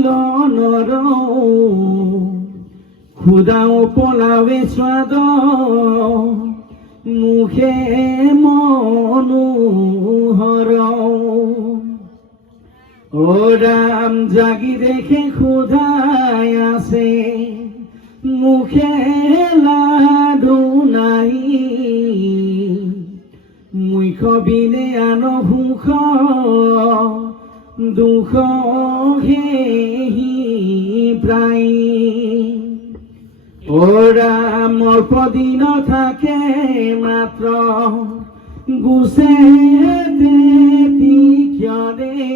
নৰ খুদাও পলাৱে স্বাদ মুখে মনোহৰ ও রাম জাগি দেখে খুদাই আছে মুখে লাডু নাই মুখ বিনে আন সুখ দুখ হেহি প্ৰায় ও ৰাম অল্প দিন থাকে মাত্ৰ গুছে কিয়ৰে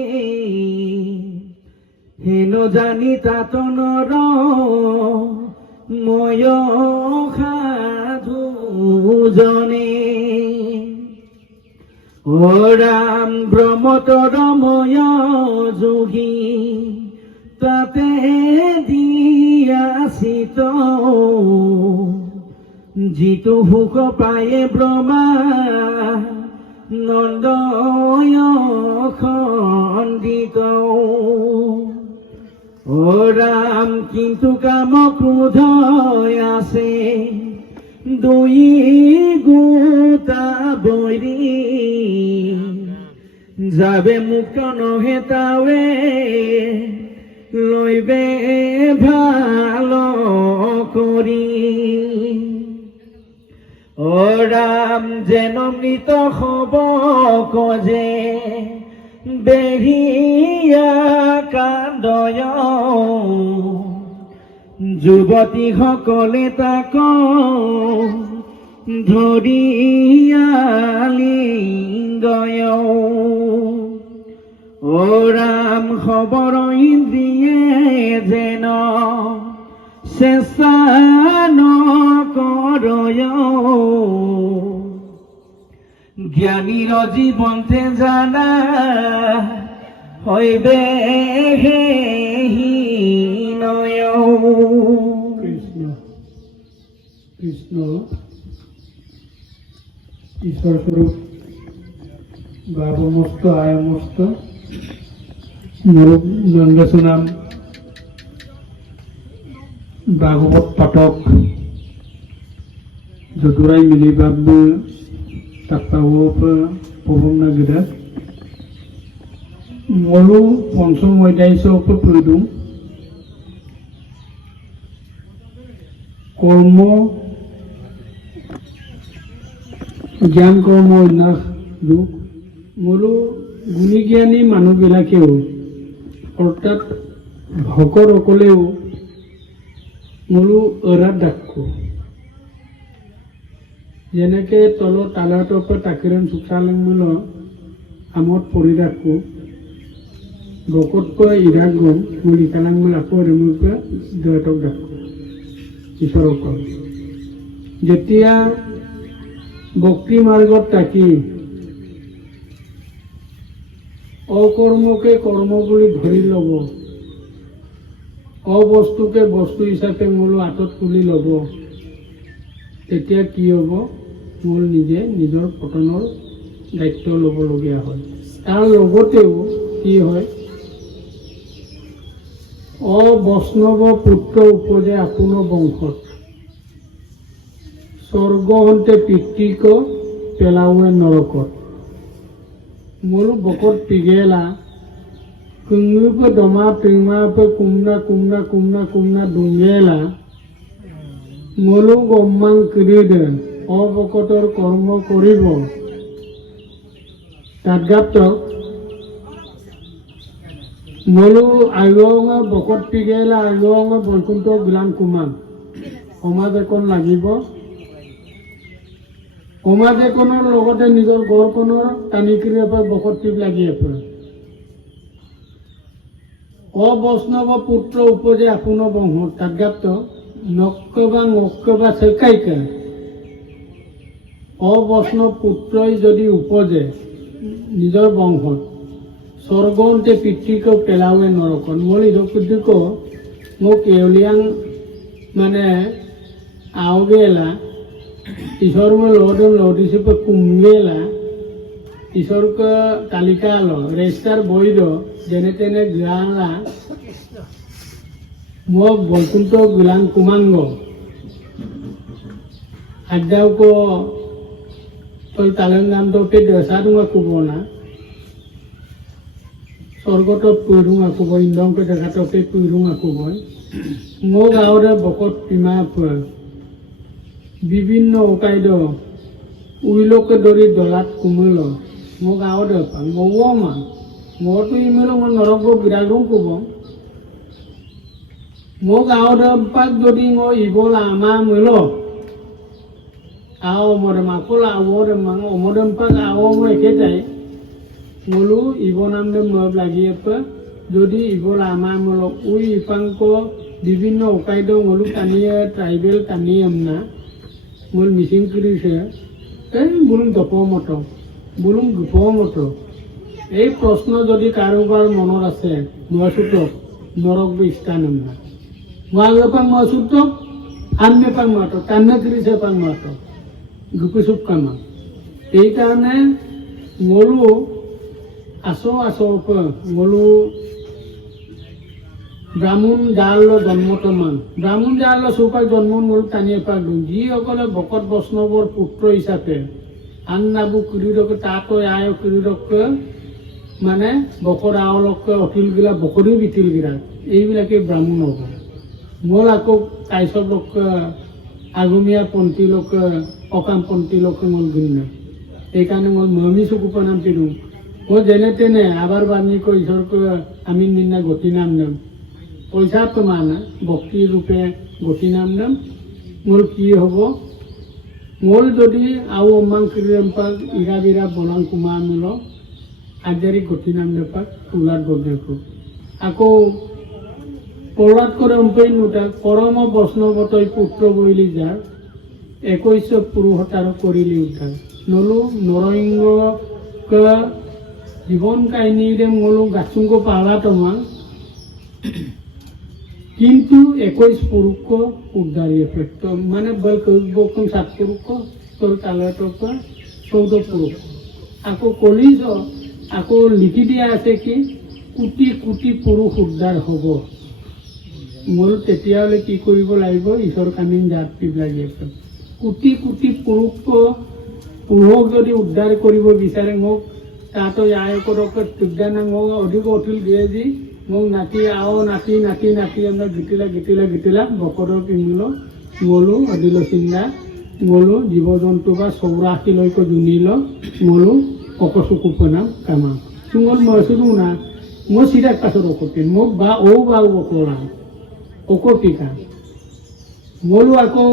হেন জানি তাত নৰ ময় সাধুজনে ও ৰাম ব্ৰহ্মতৰময় যোগী তাতে দিয়াচিত যিটো সুখ পায়ে ব্ৰহ্মা নন্দয় খণ্ডিত ও ৰাম কিন্তু কাম ক্ৰোধ আছে দুই গোটা বৈৰী যাবে মুক্ত নহে তাৱে লইবে ভাল কৰি ও ৰাম যেন মৃত হব কজে বেহিয়া কান্দয় যুৱতী সকলে তাক ধৰিয়ালিংগয় ও ৰাম খবৰ ইন্দ্ৰিয়ে যেন চেষ্টা নকৰয় জ্ঞানীৰ জীৱনতে জানা হইবে হেহীনয় কৃষ্ণ কৃষ্ণ ঈশ্বর স্বরূপ বাবমস্ত আয়মস্ত নন্দসুনাম ভাগবত পাঠক যদুরাই মিলি বাবু তাকপাব পবন নাগিরা মলো পঞ্চম অধ্যায় পড়ি কর্ম জ্ঞান কর্ম অন্যাস লোক মলো গুণী জ্ঞানী মানুহবিলাকেও অৰ্থাৎ ভকতসকলেও মলো অৰাত ডাকো যেনেকে তলত তালাটোৰ পৰা তাকিৰণ চুচালেং মূল আমত পৰি ৰাখো ভকতকৈ ইৰাক গম মোৰ লিখালাং মূল আকৌ ৰেমুৰকৈ দেউতাক ডাকো ঈশ্বৰক যেতিয়া ভক্তি মাৰ্গত থাকি অকৰ্মকে কৰ্ম বুলি ধৰি ল'ব অবস্তুকে বস্তু হিচাপে মূল হাতত তুলি ল'ব তেতিয়া কি হ'ব মূল নিজে নিজৰ পতনৰ দায়িত্ব ল'বলগীয়া হয় তাৰ লগতেও কি হয় অবৈষ্ণৱ পুত্ৰ উপজে আপোন বংশত স্বৰ্গ হন্তে পিতৃক পেলাৱে নৰকত মোলো বকত পিগেলা কুঙুপে দমা টিঙাপে কুমনা কুমনা কুমনা কুমনা ডুঙেলা মোলো গম্মাং কিৰিদেন অবকতৰ কৰ্ম কৰিব তাতগাপ্ত মোলো আয়ং বকত পিগেলা আয়ং বৈকুণ্ঠ গিলান কুমান সমাজ এখন লাগিব সমাজ এখনৰ লগতে নিজৰ ঘৰখনৰ টানিকিৰিৰ পৰা বকত পিপ লাগি আছে অবৈষ্ণৱ পুত্ৰ উপজে আপোন বংশ তাতগাপ্ত নক্কবা চেকাইকা অবৈষ্ণৱ পুত্ৰই যদি উপজে নিজৰ বংশত স্বৰ্গন্তে পিতৃক পেলাৱে নৰকত মোৰ ইদকুদ্দিক মোক কেউলিয়াং মানে আওগেলা ईश्वर में लोटन लोटिस पे कुंगेला ईश्वर का तालिका लो रेस्टर बोई दो जेने तेने गाला Mo Bolpunto Gulang Kumango Adau ko Tol Talangam to pe dasarung aku bona Sorgoto purung aku boy indong pe dagato pe purung aku boy Mo gaore bokot pima pe Bibinno okaido Uiloke dori dolat kumulo Mo gaore pa mo woma Mo tu imelo mo norogbo biragung kubong Mo gaore pak dori ngo ibola ama mulo Ao modem akola awore mang omodem pak ao mo eketai Mulu ibo namde mob lagi apa Jodi ibo lama mulu ui ipangko Divinno okaido mulu taniya tribal taniyam na Mul missing krise bulung dopo moto bulung gupo moto এই প্রশ্ন যদি কারোবার মনত আছে মসুতক নরক বিস্তানম না মাগে পাং মসুতক আন্নে পাং মাতো কান্নে কৃষে পাং মাতো গুপিসুপ কামা এই কারণে মলু আসো মলু ব্রাহ্মণ জাল জন্মতমান ব্রাহ্মণ জাল চৌপাক জন্ম মূল টানিয়ে পাক যিসকলে ভকত বৈষ্ণৱৰ পুত্ৰ হিচাপে আন্নাবু কিৰিৰকে তাতো আয় কিৰিৰকে মানে বকৰ আওলকে অতিলগিলা বকৰি বিতিলগিলা এইবিলাকে ব্ৰাহ্মণ হ'ব মূল আকৌ কাইসব লোক আগমীয়া পন্থী লোক অকামপন্থী লোক মূল ভিন্ন এইকাৰণে মই মমি চকুপা নাম দিওঁ মই যেনে তেনে আবাৰ বাণীকৈ ঈশ্বৰকে আমি নিন্না গতি নাম দিম পইচা তোমাৰ না ভক্তি ৰূপে গতি নাম দিম মোৰ কি হ'ব মোৰ যদি আও অম্মাং ক্ৰিয়াম্পাক ইৰা বিৰা বনাং কুমা মিল আজাৰি গতি নাম দেপাক উলাত বদনেকো আকৌ পৌৰাত কৰে অম্পৈ নুটা পৰম বৈষ্ণৱতই পুত্ৰ বৈলি যাৰ 21 পুৰুষতাৰ কৰিলি উদ্ধাৰ নলো নৰসিংহ জীবন কাহিনীৰে মলো গাছুঙ্গ পালা তোমার কিন্তু 21 পুরুষ উদ্ধারিয়ে ফেরত মানে বলকম 7 পুরুষ তোর তালাটক 14 পুরুষ আকৌ কলিজ আকৌ লিখি দিয়া আছে কি কোটি কোটি পুৰুষ উদ্ধাৰ হ'ব মোৰ তেতিয়াহ'লে কি কৰিব লাগিব ঈশ্বৰ কামিন জাতি লাগি আছে কোটি কোটি পুৰুষক যদি উদ্ধাৰ কৰিব বিচাৰে মোক তাতো আয়কৰক তুদানা মোক অধিক অঠিল দিয়ে যি মোক নাতি আও নাতি নাতি নাতি আমরা গিটিলা বকৰৰ পিমিলো মলো অদিল চিন্তা মলো জীৱ জন্তু বা 84 লৈকে জুনিল মলো ককসু কুপনাম কামা সুঙল মসুদু না মো সিরা কাছৰ অকতিন মোক বা বকৰা অকতিকা মলো আকৌ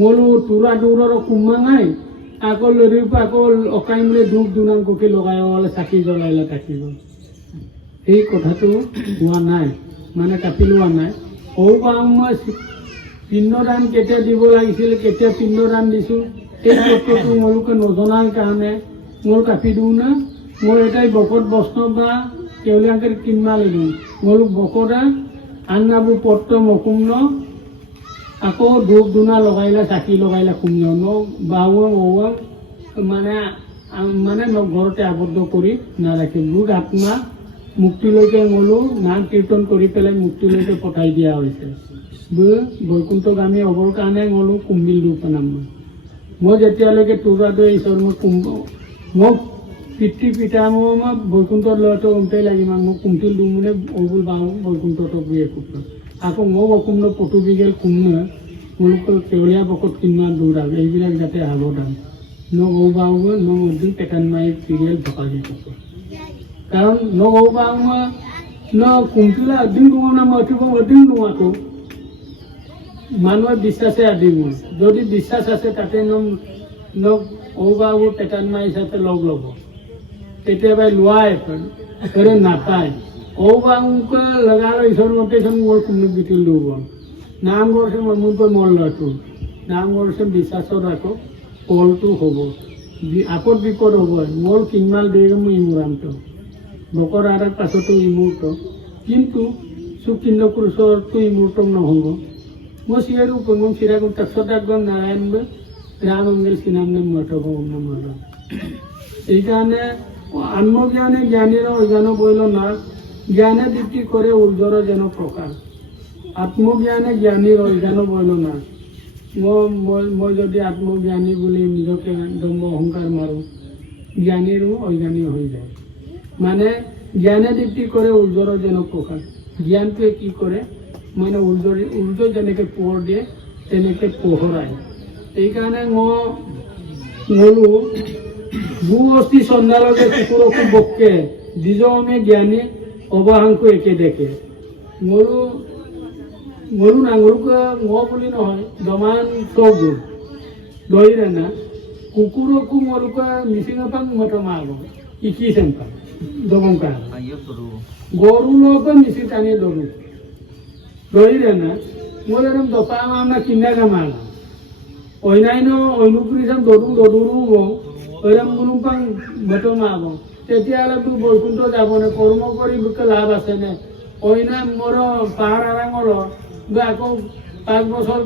মলো তুৰা দৌৰৰ কুমাঙাই আকৌ লৰিপ আকৌ অকাইমলে দুখ দুনাংককে লগাই ওলে চাকি জ্বলাইলে থাকিব এই কথাটো হোৱা নাই মানে কাটি লোৱা নাই পিণ্ডদান কেতিয়া দিব লাগিছিল কেতিয়া পিণ্ডদান দিছোঁ এই তত্ত্বটো মোলোকে নজনাৰ কাৰণে মোৰ কাটি দিওঁ না মোৰ এটাই বকত বৈষ্ণৱ বা কেউলীয়াকে কিনবা লাগিব মোলোক বকতে আন্নাবু পত্ৰ মকুম্ন আকৌ ধূপ ধূনা লগাইলে চাকি লগাইলে কুম্ন বাউৱা মানে ঘৰতে আবদ্ধ কৰি নাৰাখে বুক আত্মা মুক্তিলৈকে মলো নাম কীৰ্তন কৰি পেলাই মুক্তিলৈকে পঠাই দিয়া হৈছে বৈকুণ্ঠগামী হ'বৰ কাৰণে মলো কুম্বিল ৰূপ নাম মই যেতিয়ালৈকে তোৰাদৈ ঈশ্বৰ মোক পিতৃ পিতা মোক বৈকুণ্ঠত লোৱাটো অন্তেই লাগিব মোক কুম্পিল দিওঁ মানে অগুল বাওঁ বৈকুণ্ঠত বুয়ে কুম্প আকৌ মোক অকুম্ন পটু বিগেল কুম্ন মোলোক কেৱলীয়া বকত কিমান দূৰ আৰু এইবিলাক যাতে সাৱধান নগৌবাওঁ নদী পেটান মাৰি বিগেল ঢকা দি কুম্প কাৰণ নগৌবাওঁ কুম্পিলা অদিন ডুঙৰ নাম উঠিব অদিন ডুঙাটো মানুহৰ বিশ্বাসে আদি মোৰ যদি বিশ্বাস আছে তাতে নগৌবাওঁ পেটান মাৰি হিচাপে লগ ল'ব কেতিয়াবাই লোৱাই নাপায় ঔবাংকে লগালো ঈশ্বৰ মতেচোন মোৰ কোনো বিটিল দিব নাম কৰিছে মোৰ পৰা মল লয়টো নাম কৰিছে বিশ্বাসত ৰাখো ফলটো হ'ব আপদ বিপদ হ'ব মোৰ কিমান দেৰি মোৰ ইমূৰামটো বকৰ আৰু পাছতো ইমূৰ্ত কিন্তু সুকিন্ন পুৰুষৰটো ইমূৰ্ত নহ'ব মই চিৰাৰো মই চিৰাগো তৎসদাগন নাৰায়ণ ৰাম অংগেল চিনামনে মৰ্থব এইকাৰণে আত্মজ্ঞানে জ্ঞানীৰ অজ্ঞান বইল না জ্ঞানে দীপ্তি করে উর্জর যেন প্রকার আত্মজ্ঞানে জ্ঞানীর অজ্ঞান বর্ণনা মই যদি আত্মজ্ঞানী বুলি নিজকে দম্ভ অহংকার মাৰো জ্ঞানীৰো অজ্ঞানী হৈ যায় মানে জ্ঞানে দীপ্তি কৰে উৰ্জৰ যেন প্ৰকাশ জ্ঞানটোৱে কি কৰে মানে উৰ্জ যেনেকৈ পোহৰ দিয়ে তেনেকৈ পোহৰাই এইকাৰণে মই গ'লো গু অস্থি চন্দালকে কুকুৰকো বকে দ্বিজমে জ্ঞানী অবাহাংকো একে দেখে গৰু না গৰুকে বুলি নহয় দমান চব দৈৰে না কুকুৰকো মৰুকে মিচিঙপাং মতো মাৰিব ইকি চেম্পা দবংকা গরু লোক মিশি টানি দৌড়ে না মোর এরকম দপা আমরা কিনা কামালা অন্যান্য অনুপ্রিসম দৌড়ু ওইরকম গুরুপাং ভেটো মাব তেতিয়াহ'লে তোৰ বৈকুণ্ঠ যাব নে কৰ্ম কৰি লাভ আছে নে অইনা মোৰ পাহাৰ আৰাঙল বা আকৌ 5 বছৰ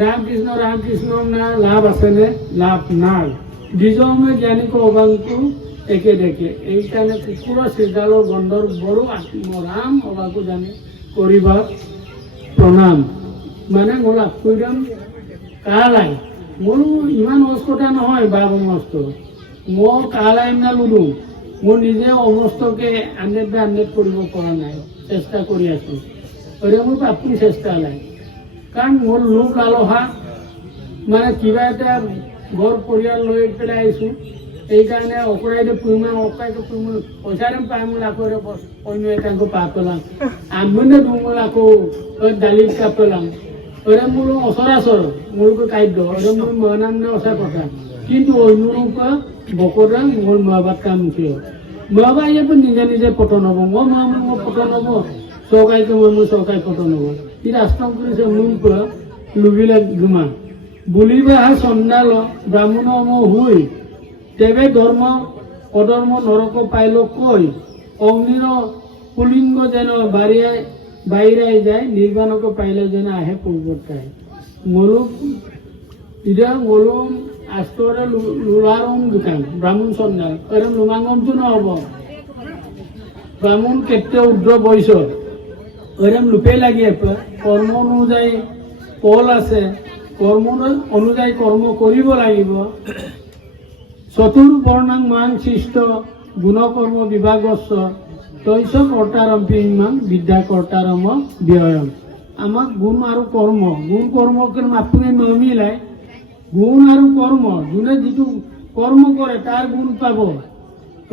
ৰামকৃষ্ণ না লাভ আছে নে লাভ নাই দ্বিজমে জ্ঞানীক অবাংকু একে দেখে এইখানে কুকুর সিদ্ধালো গন্ধর বড় আত্মরাম অবাকু জানি করিবা প্রণাম মানে মোর আত্মরাম কালাই মোর ইমান অস্কতা নহয় বাব মস্ত মই কালাই না লুলু মই নিজে অমস্তকে আন্দেট কৰিব পৰা নাই চেষ্টা কৰি আছো ওৰে মোৰ আপনি চেষ্টা নাই কাৰণ মোৰ লোক আলোহা মানে কিবা এটা ঘৰ পৰিয়াল লৈ পেলাই আহিছো এইকাৰণে অকৰাইটো পুইমা অকাইটো পুইমা পইচাৰে পাই মোৰ আকৌ অন্য একাংক পা পেলাম আমনে দুমল আকৌ দালিত কাপ পেলাম ওরে মোৰ অচৰাচৰ মোৰকো কাইদ্য ওৰে মোৰ মনাম নে অচা কথা কিন্তু অন্যৰূপ বকৰা মোৰ মহাবাদ কাম কিয় মহাবা ইয়াৰ নিজে পতন হ'ব মই পতন হ'ব চৰকাৰীকে মোৰ চৰকাৰী পতন হ'ব ই ৰাষ্ট্ৰ কৰিছে মোৰ পৰা লুবিলে গুমা বুলিবা চন্দাল ব্ৰাহ্মণ হুই তেবে ধর্ম অধর্ম নরক পাইল কই অগ্নির পুলিঙ্গ যেন বাইরাই যায় নির্বাণক পাইলে যেন আহে পূর্বটায় মরুক ইদা মলুম আস্তরে লুলারম দোকান ব্রাহ্মণ সন্ন্যাল এরম লুমাঙ্গমটো নহব ব্রাহ্মণ কেটে উদ্র বয়স এরম লুপে লাগিয়ে কর্ম অনুযায়ী ফল আছে কর্ম অনুযায়ী কর্ম কৰিব লাগিব চতুৰ্বৰ্ণাং মান সৃষ্ট গুণকৰ্ম বিভাগস্য তৈশ কৰ্তাৰম পিংমাং বিদ্যা কৰ্তাৰম ব্যয়ম আমাক গুণ আৰু কৰ্মকে আপুনি নমিলাই গুণ আৰু কৰ্ম যোনে যিটো কৰ্ম কৰে তাৰ গুণ পাব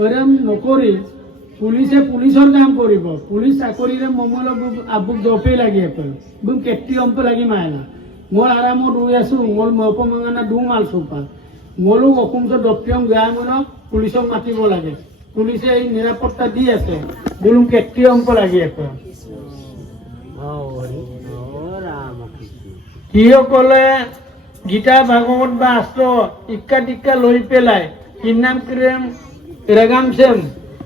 এৰম নকৰি পুলিচৰ কাম কৰিব পুলিচ চাকৰিৰে মমল আবুক দপে লাগে বুম কেটি অম্প লাগি মায়না মোৰ আৰামত ৰৈ আছো মোৰ মপমাঙানা দু মাল চোপা মোলো অসুমটো দপ্তম গ্ৰামীণক পুলিচক মাতিব লাগে পুলিচে এই নিৰাপত্তা দি আছে বলুন কেটি অংক লাগি আছে কিসকলে গীতা ভাগৱত বা আস্ত ইক্কা টিক্কা লৈ পেলাই কিনাম ক্ৰেম ৰেগাম চেম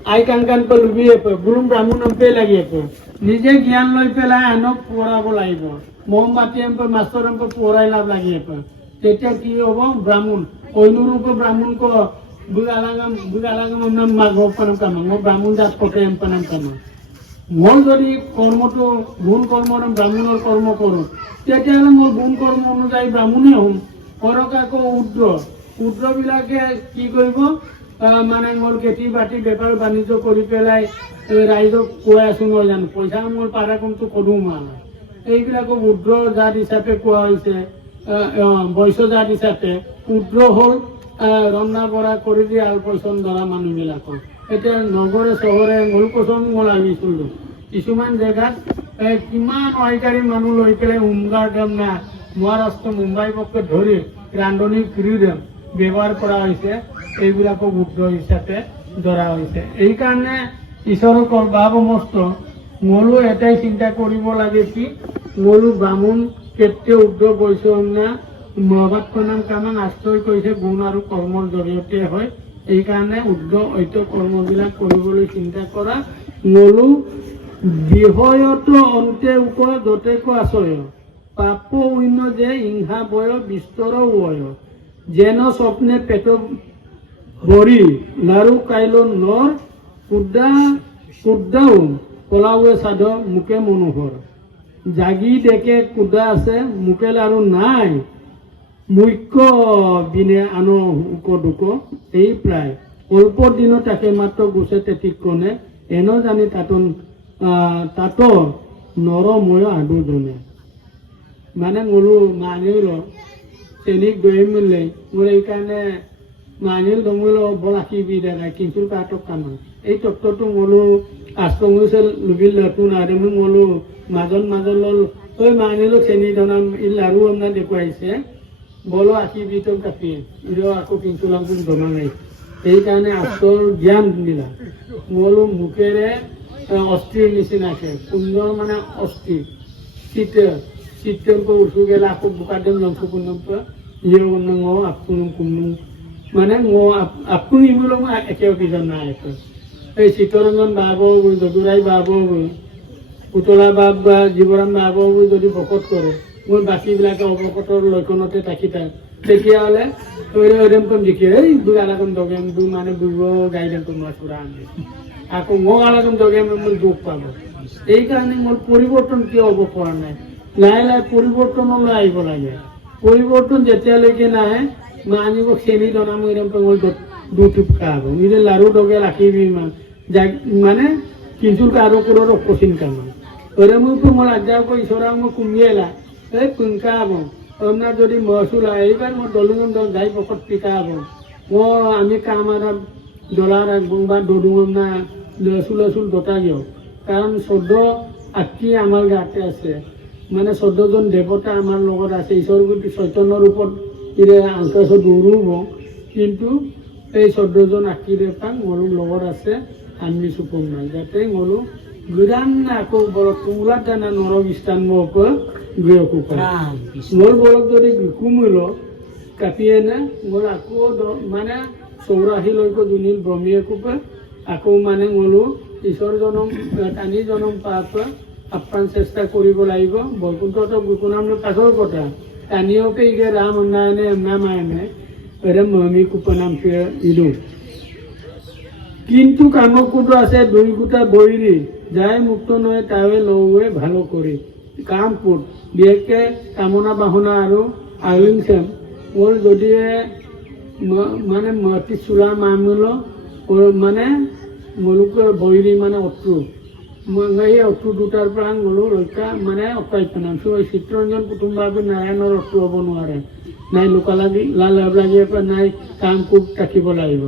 আই কাংকান পে লুবিয়ে বলুন ব্ৰাহ্মণ অম্পে লাগি আছে নিজে জ্ঞান লৈ পেলাই আনক পঢ়াব লাগিব মহম্বাতি অম্প মাষ্টৰ অম্প পঢ়াই লাভ লাগি আছে তেতিয়া কি হ'ব ব্ৰাহ্মণ অন্যৰূপ ব্ৰাহ্মণ কো বুগালাগাম নাম মাগো পানাম কামা মো ব্ৰাহ্মণ জাত কোটে পানাম কামা মই যদি কৰ্মটো গুণ কৰ্ম ব্ৰাহ্মণৰ কৰ্ম কৰো তেতিয়াহ'লে মই গুণ কৰ্ম অনুযায়ী ব্ৰাহ্মণে হম কৰক আকৌ উদ্ৰবিলাকে কি কৰিব মানে মোৰ খেতি বাতি বেপাৰ বাণিজ্য কৰি পেলাই ৰাইজক কৈ আছো মই জানো পইচা মোৰ পাৰা কোনটো কৰো মানে এইবিলাকক উদ্ৰ জাত হিচাপে কোৱা হৈছে বৈশ্য জাত হিচাপে উদ্ৰ হ'ল ৰন্ধা বঢ়া কৰি দিয়ে আলপৈচান ধৰা মানুহবিলাকৰ এতিয়া নগৰে চহৰে মূলপচন মই লাগিছিলোঁ কিছুমান জেগাত কিমান অধিকাৰী মানুহ লৈ পেলাই হোমগাৰ্ড না মহাৰাষ্ট্ৰ মুম্বাই পক্ষে ধৰি ৰান্ধনী গৃহ ব্যৱহাৰ কৰা হৈছে এইবিলাকক উদ্ৰ হিচাপে ধৰা হৈছে এইকাৰণে ঈশ্বৰক বাবমস্ত মোলো এটাই চিন্তা কৰিব লাগে কি মোলো ব্ৰাহ্মণ কেতিয়া উদ্ৰ বৈশ্য না মহাভাত প্ৰণাম কামাং আশ্ৰয় কৰিছে গুণ আৰু কৰ্মৰ জৰিয়তে হয় এইকাৰণে উদ্ৰ ঐত কৰ্মবিলাক কৰিবলৈ চিন্তা কৰা মোলো বিহয়ত অন্তে উক যতেক আশ্ৰয় পাপ অন্য যে ইংহা বয় বিস্তৰ বয় যেন স্বপ্নে পেট ভৰি লাৰু কাইল নৰ কুদ্দাও পলাৱে চাদ মুকে মনোহৰ জাগি ডেকে কুদা আছে মুকে লাৰু নাই মুখ্য বিনে আনো উক দুক এই প্ৰায় অল্প দিনত তাকে মাত্ৰ গুছে তেতিক কনে এনে জানি তাতৰ নৰময় আদুজনে মানে মোলো মানিল চেনিক দৈ মিলে মোৰ এইকাৰণে মানিল দমিল বল আঁকিবি দেখাই কিন্তু কাটক কামান এই তত্ত্বটো মোলো আষ্টমুছে লুবিল নতুন আৰু মই মোলো মাজত লল ঐ মানিলো চেনি ধনাম ই লাৰু আপোনাৰ দেখুৱাইছে বলো আঁকিবি তোক কাপি ইৰ আকৌ কিন্তু লাংটো জমা নাই সেইকাৰণে আষ্টৰ জ্ঞান দিলা মোলো মুখেৰে অস্থিৰ নিচিনাকে সুন্দৰ মানে অস্থিৰ চিত্ৰকৈ উঠি গেলে আকৌ বোকাদেম জংশু কুন্নম ইয়ে ন আপুন কুন্নম মানে আপুন ইমুলো একে অভিযান নাই এই চিত্তৰঞ্জন বাব যদুৰাই বাব পুতলা বাপ বা জীৱৰাম বাব যদি ভকত কৰে মোৰ বাকীবিলাকে অৱকতৰ লক্ষণতে থাকি থাকে তেতিয়াহ'লে ওইরকম দেখি এই দুই আলাকম দগেম দুই মানে দুইব গাইডেন তোমার চূড়া আনবে আকৌ মই আলাকম দগেম মই দুখ পাব এই কাৰণে মোৰ পৰিৱৰ্তন কিয় হ'ব পৰা নাই লাহে লাহে পৰিৱৰ্তনলৈ আহিব লাগে পৰিৱৰ্তন যেতিয়ালৈকে নাহে মই আনিব চেনি দনা মই এৰকম মই দুটুপ খাব নিজে লাৰু দগে ৰাখিবি মানে কিন্তু কাৰো কোনো কঠিন কাম ওৰে মই মই আজ্ঞাকৈ ঈশ্বৰাক মই কুমিয়েলা এই কুংকা হব আপনার যদি মহসুল হয় এইবার মোট দলুন দল যাই পকট পিকা হব ও আমি কাম আর ডলার রাখবো বা দৌড়ুম না লসুল দোটা গিয়েও কারণ 14 আটটি আমার গাতে আছে মানে 14 জন দেবতা আমার লগত আছে ঈশ্বর চৈতন্যর উপর ইরে আংকাশ দৌড়ব কিন্তু এই 14 জন আটটি দেবতা মোর লগত আছে আমি সুপম নাই যাতে মোর বিরান আকৌ বড় কুমলা টানা নরবিস্তান মোক গৃহ কুকুৰ মোৰ বলক যদি কুমিল কাটিয়ে না মোৰ আকৌ মানে 84লৈকে জুনিল ব্ৰহ্মীয়ে কোপে আকৌ মানে মোলো ঈশ্বৰ জনম টানি জনম পাপ আপ্ৰাণ চেষ্টা কৰিব লাগিব বৈকুণ্ঠত গুকুনাম পাছৰ কথা টানিওকে ইগে ৰাম উন্নয়নে নামায়নে এৰে মমি কুপনাম ইদু কিন্তু কামকুটো আছে দুই গোটা বৈৰী যাই মুক্ত নয় তাৱে লৌৱে ভালো কৰি কামপুৰ বিশেষকে কামনা বাহনা আৰু আইলিংছেম ওৰ যদি মানে মতি চূড়া মামুল মানে মলুক বৈৰী মানে অট্ৰু এই অট্ৰু দুটাৰ পৰা মলু ৰক্ষা মানে অপায়পনাম চিত্তৰঞ্জন কুটুম্বাবী নাৰায়ণৰ অট্ৰু হ'ব নোৱাৰে নাই লোকা লাগি লাভ লাগি নাই কামপুৰ ৰাখিব লাগিব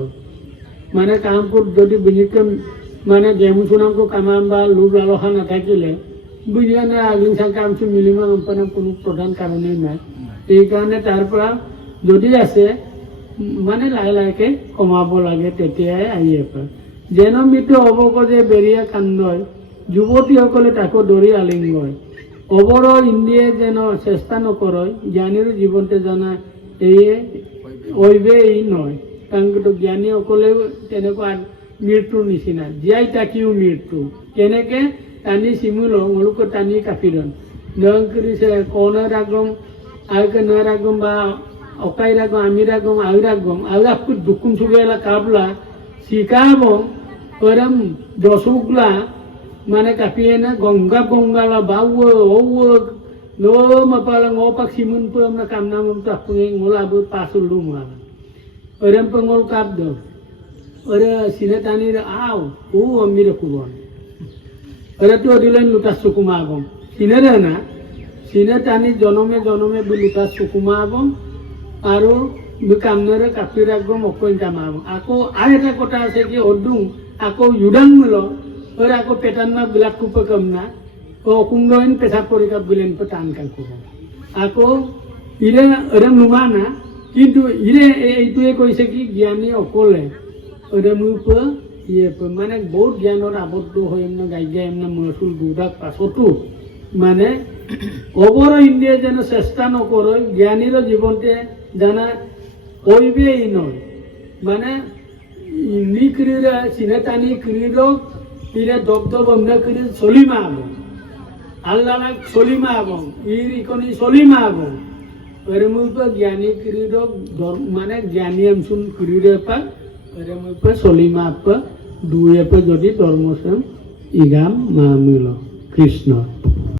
মানে কামপুৰ যদি বিশেষকৈ মানে গেমু চুনামকো কামাম বা লোভ লালসা নাথাকিলে বুঝিয়ানে আগলি সংখ্যা আমি মিলিমা কোম্পানীৰ কোনো প্ৰধান কাৰণেই নাই এইকাৰণে তাৰ পৰা যদি আছে মানে লাহে লাহেকে কমাব লাগে তেতিয়াই আহি আছে যেন মৃত্যু অৱক যে বেৰিয়া কান্দয় যুৱতীসকলে তাকো দৌৰি আলিংগয় অবৰ ইন্দিয়ে যেন চেষ্টা নকৰয় জ্ঞানীৰ জীৱনতে জানা এয়ে ঐবে ই নয় কাৰণ জ্ঞানীসকলেও তেনেকুৱা মৃত্যুৰ নিচিনা জীয়াই থাকিও মৃত্যু কেনেকে টানি চিমুলো মোলোকে টানি কাপিদন নং কৰিছে কণ ৰাগম আগে ন ৰাগম বা অকাই ৰাগম আমি ৰাগম আৰু আপু দুকুম চুগেলা কাবলা শিকাব ওরম দশগুলা মানে কাপিয়ে না গঙ্গালা বাউ লো মাপালা ngopak simun pe na kamna mum ta punging ngola bu pasul lumah ওরম পঙ্গল কাপ দ ওরে সিনেতানি আও ও আমিরে কুবন ওরা তো দিলেন লুটা সুকুমা আগম সিনেরে না সিনেতানি জনমে লুটা সুকুমা আগম আৰু কামনেৰে কাপি ৰাখম অকণ কামাম আকৌ আৰু এটা কথা আছে কি অদুং আকৌ ইউদাং মিল ওরা আকৌ পেটান্না বিলাক কুপে কম না ও কুংডইন পেশাব পরীক্ষা বিলেন পে টান কাল কুব আকৌ ইরে ওরে নুমা না কিন্তু ইরে এইটোৱে কৈছে কি জ্ঞানী অকলে ওৰে মুপ ইয়ে মানে বহুত জ্ঞানৰ আবদ্ধ হৈ এমন গাইগা এমন মহসুল দুদাক পাছতো মানে অবৰ ইন্দিয়ে যেন চেষ্টা নকৰে জ্ঞানীৰ জীৱনতে জানা কইবেই নয় মানে নিক্রিরা সিনেতানি ক্রিরক ইরে দবদব অমনা ক্রি সলিমা আবং আল্লাহ সলিমা আবং ইর ইকনি সলিমা আবং পরমুপ জ্ঞানী ক্রিরক মানে জ্ঞানী আমসুন ক্রিরে পা পরমুপ সলিমা আপ দুয়ে পে যদি ধর্মসম ইগাম মামুল কৃষ্ণ